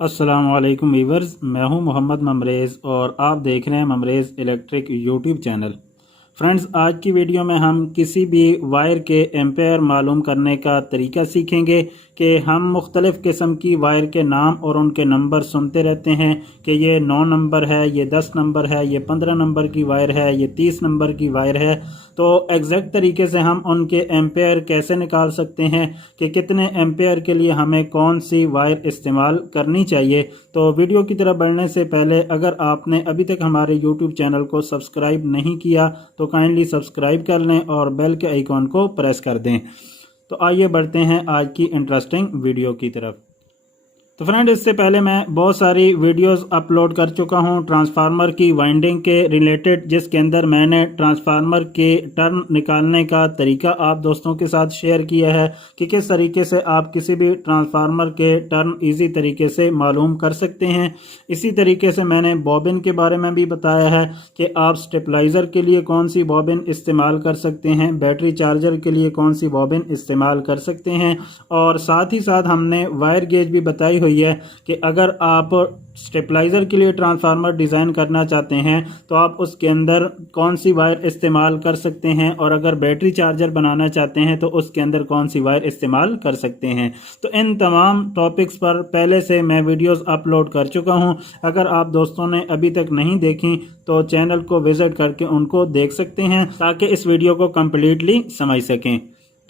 अस्सलाम वालेकुम वीवर्स, मैं हूं मोहम्मद ममरेज़ और आप देख रहे हैं ममरेज़ इलेक्ट्रिक यूट्यूब चैनल। फ्रेंड्स, आज की वीडियो में हम किसी भी वायर के एम्पेयर मालूम करने का तरीका सीखेंगे कि हम मुख्तलिफ़ किस्म की वायर के नाम और उनके नंबर सुनते रहते हैं कि ये 9 नंबर है, ये 10 नंबर है, ये 15 नंबर की वायर है, ये 30 नंबर की वायर है। तो एग्जैक्ट तरीके से हम उनके एम्पेयर कैसे निकाल सकते हैं कि कितने एम्पेयर के लिए हमें कौन सी वायर इस्तेमाल करनी चाहिए। तो वीडियो की तरफ बढ़ने से पहले अगर आपने अभी तक हमारे यूट्यूब चैनल को सब्सक्राइब नहीं किया तो काइंडली सब्सक्राइब कर लें और बेल के आइकॉन को प्रेस कर दें। तो आइए बढ़ते हैं आज की इंटरेस्टिंग वीडियो की तरफ। तो फ्रेंड, इससे पहले मैं बहुत सारी वीडियोस अपलोड कर चुका हूं ट्रांसफार्मर की वाइंडिंग के रिलेटेड, जिसके अंदर मैंने ट्रांसफार्मर के टर्न निकालने का तरीका आप दोस्तों के साथ शेयर किया है कि किस तरीके से आप किसी भी ट्रांसफार्मर के टर्न इजी तरीके से मालूम कर सकते हैं। इसी तरीके से मैंने बॉबिन के बारे में भी बताया है कि आप स्टेबलाइज़र के लिए कौन सी बॉबिन इस्तेमाल कर सकते हैं, बैटरी चार्जर के लिए कौन सी बॉबिन इस्तेमाल कर सकते हैं, और साथ ही साथ हमने वायर गेज भी बताई हुई है कि अगर आप स्टेबलाइज़र के लिए ट्रांसफार्मर डिज़ाइन करना चाहते हैं तो आप उसके अंदर कौन सी वायर इस्तेमाल कर सकते हैं, और अगर बैटरी चार्जर बनाना चाहते हैं तो उसके अंदर कौन सी वायर इस्तेमाल कर सकते हैं। तो इन तमाम टॉपिक्स पर पहले से मैं वीडियोस अपलोड कर चुका हूं। अगर आप दोस्तों ने अभी तक नहीं देखी तो चैनल को विज़िट करके उनको देख सकते हैं ताकि इस वीडियो को कम्प्लीटली समझ सकें।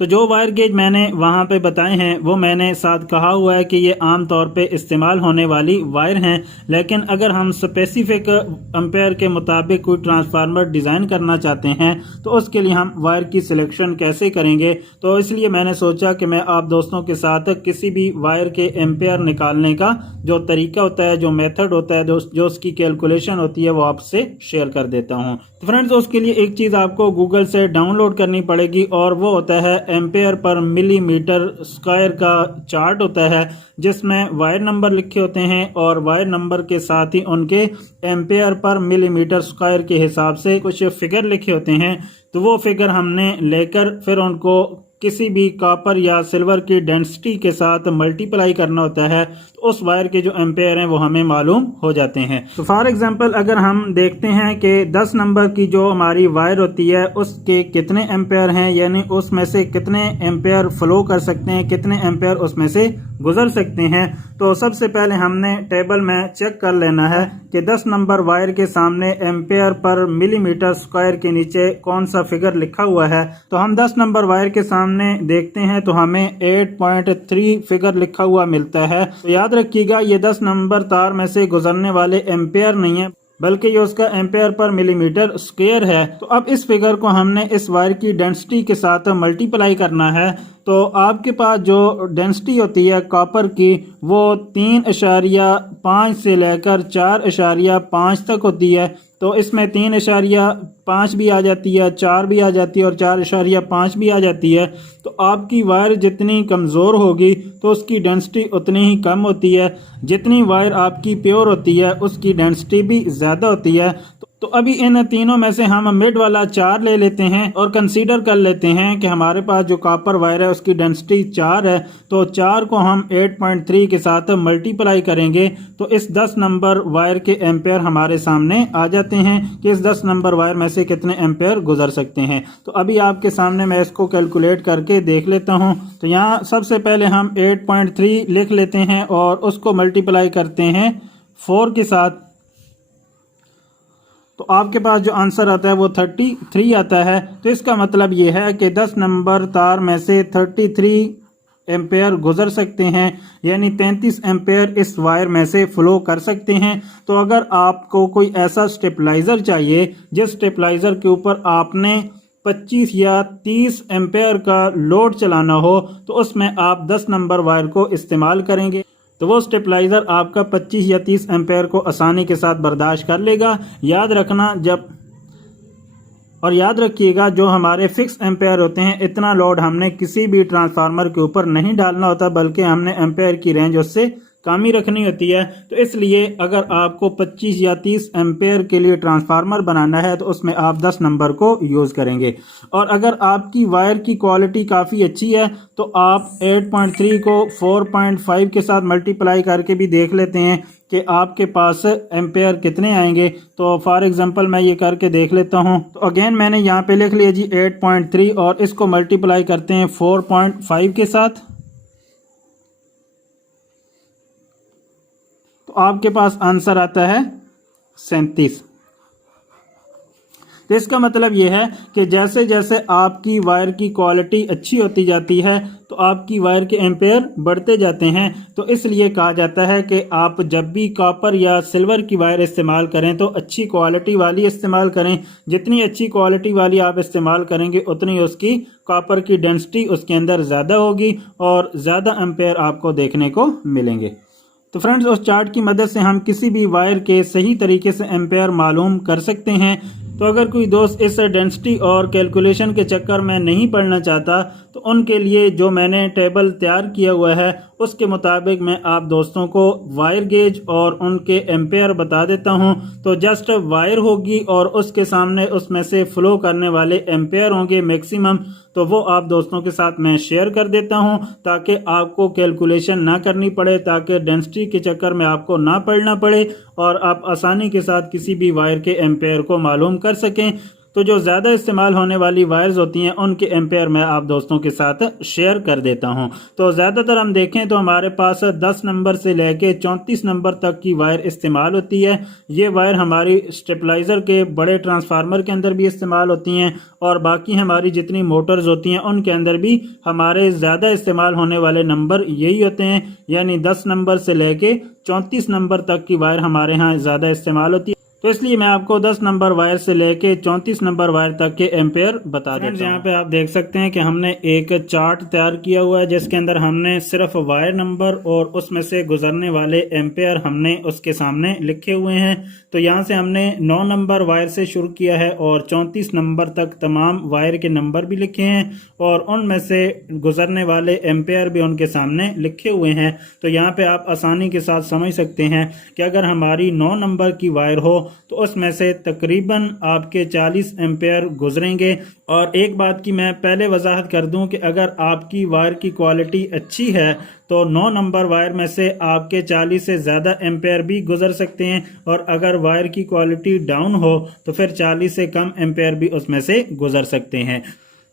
तो जो वायर गेज मैंने वहाँ पे बताए हैं वो मैंने साथ कहा हुआ है कि ये आम तौर पे इस्तेमाल होने वाली वायर हैं, लेकिन अगर हम स्पेसिफिक एम्पेयर के मुताबिक कोई ट्रांसफार्मर डिज़ाइन करना चाहते हैं तो उसके लिए हम वायर की सिलेक्शन कैसे करेंगे। तो इसलिए मैंने सोचा कि मैं आप दोस्तों के साथ किसी भी वायर के एम्पेयर निकालने का जो तरीका होता है, जो मेथड होता है, जो उसकी कैलकुलेशन होती है वो आपसे शेयर कर देता हूँ। तो फ्रेंड्स, उसके लिए एक चीज़ आपको गूगल से डाउनलोड करनी पड़ेगी और वो होता है एम्पेयर पर मिलीमीटर स्क्वायर का चार्ट होता है, जिसमें वायर नंबर लिखे होते हैं और वायर नंबर के साथ ही उनके एम्पेयर पर मिलीमीटर स्क्वायर के हिसाब से कुछ फिगर लिखे होते हैं। तो वो फिगर हमने लेकर फिर उनको किसी भी कॉपर या सिल्वर की डेंसिटी के साथ मल्टीप्लाई करना होता है, तो उस वायर के जो एम्पेयर हैं वो हमें मालूम हो जाते हैं। तो फॉर एग्जांपल अगर हम देखते हैं कि 10 नंबर की जो हमारी वायर होती है उसके कितने एम्पेयर हैं, यानी उसमें से कितने एम्पेयर फ्लो कर सकते हैं, कितने एम्पेयर उसमें से गुजर सकते हैं। तो सबसे पहले हमने टेबल में चेक कर लेना है कि 10 नंबर वायर के सामने एम्पेयर पर मिलीमीटर स्क्वायर के नीचे कौन सा फिगर लिखा हुआ है। तो हम 10 नंबर वायर के सामने देखते हैं तो हमें 8.3 फिगर लिखा हुआ मिलता है। तो याद रखिएगा, ये 10 नंबर तार में से गुजरने वाले एम्पेयर नहीं है बल्कि ये उसका एम्पेयर पर मिलीमीटर स्क्वायर है। तो अब इस फिगर को हमने इस वायर की डेंसिटी के साथ मल्टीप्लाई करना है। तो आपके पास जो डेंसिटी होती है कॉपर की वो 3.5 से लेकर 4.5 तक होती है। तो इसमें 3.5 भी आ जाती है, 4 भी आ जाती है और 4.5 भी आ जाती है। तो आपकी वायर जितनी कमज़ोर होगी तो उसकी डेंसिटी उतनी ही कम होती है। जितनी वायर आपकी प्योर होती है उसकी डेंसिटी भी ज़्यादा होती है। तो अभी इन तीनों में से हम मिड वाला 4 ले लेते हैं और कंसीडर कर लेते हैं कि हमारे पास जो कॉपर वायर है उसकी डेंसिटी 4 है। तो 4 को हम 8.3 के साथ मल्टीप्लाई करेंगे तो इस 10 नंबर वायर के एम्पेयर हमारे सामने आ जाते हैं कि इस 10 नंबर वायर में से कितने एम्पेयर गुजर सकते हैं। तो अभी आपके सामने मैं इसको कैलकुलेट करके देख लेता हूँ। तो यहाँ सबसे पहले हम 8.3 लिख लेते हैं और उसको मल्टीप्लाई करते हैं 4 के साथ। तो आपके पास जो आंसर आता है वो 33 आता है। तो इसका मतलब ये है कि 10 नंबर तार में से 33 एम्पेयर गुजर सकते हैं, यानी 33 एम्पेयर इस वायर में से फ्लो कर सकते हैं। तो अगर आपको कोई ऐसा स्टेबलाइज़र चाहिए जिस स्टेबलाइज़र के ऊपर आपने 25 या 30 एम्पेयर का लोड चलाना हो तो उसमें आप 10 नंबर वायर को इस्तेमाल करेंगे तो वो स्टेबलाइज़र आपका 25 या 30 एम्पेयर को आसानी के साथ बर्दाश्त कर लेगा। याद रखना याद रखिएगा, जो हमारे फिक्स एम्पेयर होते हैं इतना लोड हमने किसी भी ट्रांसफार्मर के ऊपर नहीं डालना होता, बल्कि हमने एम्पेयर की रेंज उससे कम ही रखनी होती है। तो इसलिए अगर आपको 25 या 30 एम्पेयर के लिए ट्रांसफार्मर बनाना है तो उसमें आप 10 नंबर को यूज़ करेंगे। और अगर आपकी वायर की क्वालिटी काफ़ी अच्छी है तो आप 8.3 को 4.5 के साथ मल्टीप्लाई करके भी देख लेते हैं कि आपके पास एम्पेयर कितने आएंगे। तो फॉर एग्जांपल मैं ये करके देख लेता हूँ। तो अगेन मैंने यहाँ पे लिख लिया जी 8.3 और इसको मल्टीप्लाई करते हैं 4.5 के साथ, तो आपके पास आंसर आता है 37। तो इसका मतलब यह है कि जैसे जैसे आपकी वायर की क्वालिटी अच्छी होती जाती है तो आपकी वायर के एम्पेयर बढ़ते जाते हैं। तो इसलिए कहा जाता है कि आप जब भी कॉपर या सिल्वर की वायर इस्तेमाल करें तो अच्छी क्वालिटी वाली इस्तेमाल करें। जितनी अच्छी क्वालिटी वाली आप इस्तेमाल करेंगे उतनी उसकी कॉपर की डेंसिटी उसके अंदर ज़्यादा होगी और ज़्यादा एम्पेयर आपको देखने को मिलेंगे। तो फ्रेंड्स, उस चार्ट की मदद से हम किसी भी वायर के सही तरीके से एम्पेयर मालूम कर सकते हैं। तो अगर कोई दोस्त इस डेंसिटी और कैलकुलेशन के चक्कर में नहीं पड़ना चाहता तो उनके लिए जो मैंने टेबल तैयार किया हुआ है उसके मुताबिक मैं आप दोस्तों को वायर गेज और उनके एम्पेयर बता देता हूं। तो जस्ट वायर होगी और उसके सामने उसमें से फ्लो करने वाले एम्पेयर होंगे मैक्सिमम, तो वो आप दोस्तों के साथ मैं शेयर कर देता हूं ताकि आपको कैलकुलेशन ना करनी पड़े, ताकि डेंसिटी के चक्कर में आपको ना पड़ना पड़े और आप आसानी के साथ किसी भी वायर के एम्पेयर को मालूम कर सकें। तो जो ज़्यादा इस्तेमाल होने वाली वायर्स होती हैं उनके एम्पेयर मैं आप दोस्तों के साथ शेयर कर देता हूं। तो ज़्यादातर हम देखें तो हमारे पास 10 नंबर से लेके 34 नंबर तक की वायर इस्तेमाल होती है। ये वायर हमारी स्टेबलाइज़र के बड़े ट्रांसफार्मर के अंदर भी इस्तेमाल होती हैं और बाकी हमारी जितनी मोटर्स होती हैं उनके अंदर भी हमारे ज़्यादा इस्तेमाल होने वाले नंबर यही होते हैं, यानी 10 नंबर से लेके 34 नंबर तक की वायर हमारे यहाँ ज़्यादा इस्तेमाल होती है। तो इसलिए मैं आपको 10 नंबर वायर से लेके 34 नंबर वायर तक के एम्पेयर बता देता हूं। यहाँ पे आप देख सकते हैं कि हमने एक चार्ट तैयार किया हुआ है जिसके अंदर हमने सिर्फ वायर नंबर और उसमें से गुजरने वाले एम्पेयर हमने उसके सामने लिखे हुए हैं। तो यहाँ से हमने 9 नंबर वायर से शुरू किया है और 34 नंबर तक तमाम वायर के नंबर भी लिखे हैं और उनमें से गुजरने वाले एम्पेयर भी उनके सामने लिखे हुए हैं। तो यहाँ पे आप आसानी के साथ समझ सकते हैं कि अगर हमारी 9 नंबर की वायर हो तो उसमें से तकरीबन आपके 40 एम्पेयर गुजरेंगे। और एक बात की मैं पहले वजाहत कर दूं कि अगर आपकी वायर की क्वालिटी अच्छी है तो 9 नंबर वायर में से आपके 40 से ज़्यादा एम्पेयर भी गुजर सकते हैं और अगर वायर की क्वालिटी डाउन हो तो फिर 40 से कम एम्पेयर भी उसमें से गुजर सकते हैं।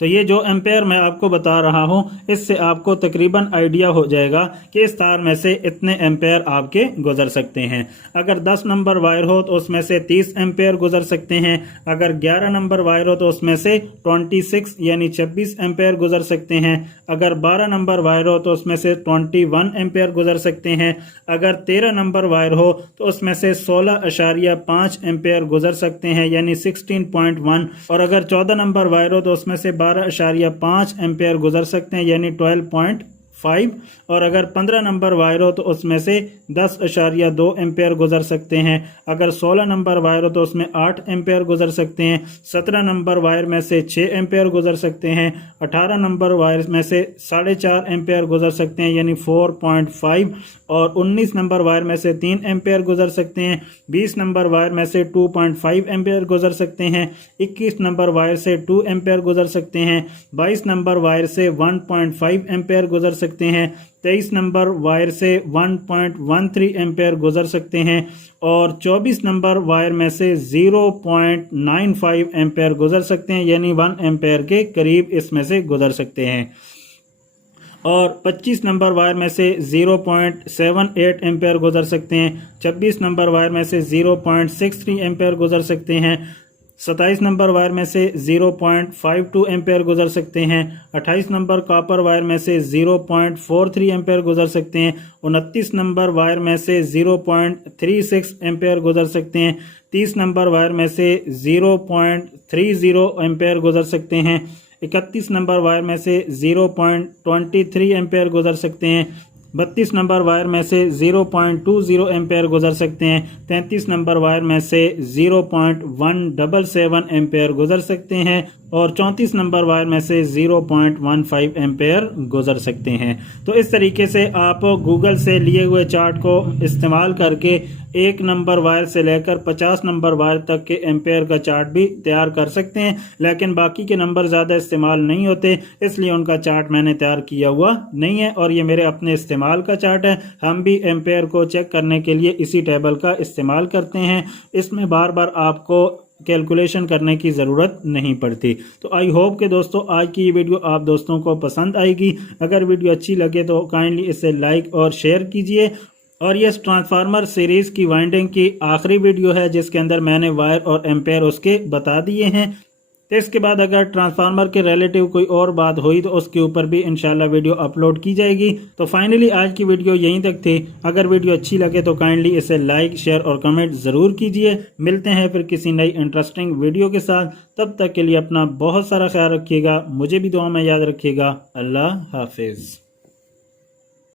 तो ये जो एम्पेयर मैं आपको बता रहा हूँ इससे आपको तकरीबन आइडिया हो जाएगा कि इस तार में से इतने एम्पेयर आपके गुजर सकते हैं। अगर 10 नंबर वायर हो तो उसमें से 30 एम्पेयर गुजर सकते हैं। अगर 11 नंबर वायर हो तो उसमें से 26 यानी 26 एम्पेयर गुजर सकते हैं। अगर 12 नंबर वायर हो तो उसमें से 21 एम्पेयर गुजर सकते हैं। अगर 13 नंबर वायर हो तो उसमें से 16.5 एम्पेयर गुजर सकते हैं यानी 16.1। और अगर 14 नंबर वायर हो तो उसमें से 12.5 एम्पेयर गुजर सकते हैं यानी 12.5। और अगर 15 नंबर वायर हो तो उसमें से 10.2 एम्पेयर गुजर सकते हैं। अगर 16 नंबर वायर हो तो उसमें 8 एम्पेयर गुजर सकते हैं। 17 नंबर वायर में से 6 एम्पेयर गुजर सकते हैं। 18 नंबर वायर में से 4.5 एम्पेयर गुजर सकते हैं यानी 4.5। और 19 नंबर वायर में से 3 एम्पेयर गुजर सकते हैं। 20 नंबर वायर में से 2.5 एम्पेयर गुजर सकते हैं। 21 नंबर वायर से 2 एम्पेयर गुजर सकते हैं। 22 नंबर वायर से 1.5 एम्पेयर गुजर सकते हैं। 23 नंबर वायर से 1.13 एम्पेयर गुजर सकते हैं और 24 नंबर वायर में से 0.95 एम्पेयर गुजर सकते हैं यानी 1 एम्पेयर के करीब इसमें से गुजर सकते हैं। और 25 नंबर वायर में से 0.78 एम्पेयर गुजर सकते हैं। 26 नंबर वायर में से 0.63 एम्पेयर गुजर सकते हैं। 27 नंबर वायर में से 0.52 एम्पेयर गुजर सकते हैं। 28 नंबर कॉपर वायर में से 0.43 एम्पेयर गुजर सकते हैं। 29 नंबर वायर में से 0.36 एम्पेयर गुजर सकते हैं। 30 नंबर वायर में से 0.30 एम्पेयर गुजर सकते हैं। 31 नंबर वायर में से 0.23 एम्पेयर गुजर सकते हैं। 32 नंबर वायर में से 0.20 एम्पेयर गुजर सकते हैं। 33 नंबर वायर में से 0.177 एम्पेयर गुजर सकते हैं। और 34 नंबर वायर में से 0.15 एम्पेयर गुजर सकते हैं। तो इस तरीके से आप गूगल से लिए हुए चार्ट को इस्तेमाल करके 1 नंबर वायर से लेकर 50 नंबर वायर तक के एम्पेयर का चार्ट भी तैयार कर सकते हैं, लेकिन बाकी के नंबर ज़्यादा इस्तेमाल नहीं होते, इसलिए उनका चार्ट मैंने तैयार किया हुआ नहीं है और ये मेरे अपने इस्तेमाल का चार्ट है। हम भी एम्पेयर को चेक करने के लिए इसी टेबल का इस्तेमाल करते हैं, इसमें बार बार आपको कैलकुलेशन करने की ज़रूरत नहीं पड़ती। तो आई होप कि दोस्तों आज की ये वीडियो आप दोस्तों को पसंद आएगी। अगर वीडियो अच्छी लगे तो काइंडली इसे लाइक और शेयर कीजिए। और ये ट्रांसफार्मर सीरीज़ की वाइंडिंग की आखिरी वीडियो है जिसके अंदर मैंने वायर और एम्पेयर उसके बता दिए हैं। तो इसके बाद अगर ट्रांसफार्मर के रिलेटिव कोई और बात हुई तो उसके ऊपर भी इंशाल्लाह वीडियो अपलोड की जाएगी। तो फाइनली आज की वीडियो यहीं तक थी। अगर वीडियो अच्छी लगे तो काइंडली इसे लाइक शेयर और कमेंट ज़रूर कीजिए। मिलते हैं फिर किसी नई इंटरेस्टिंग वीडियो के साथ। तब तक के लिए अपना बहुत सारा ख्याल रखिएगा, मुझे भी दुआ में याद रखिएगा। अल्लाह हाफिज़।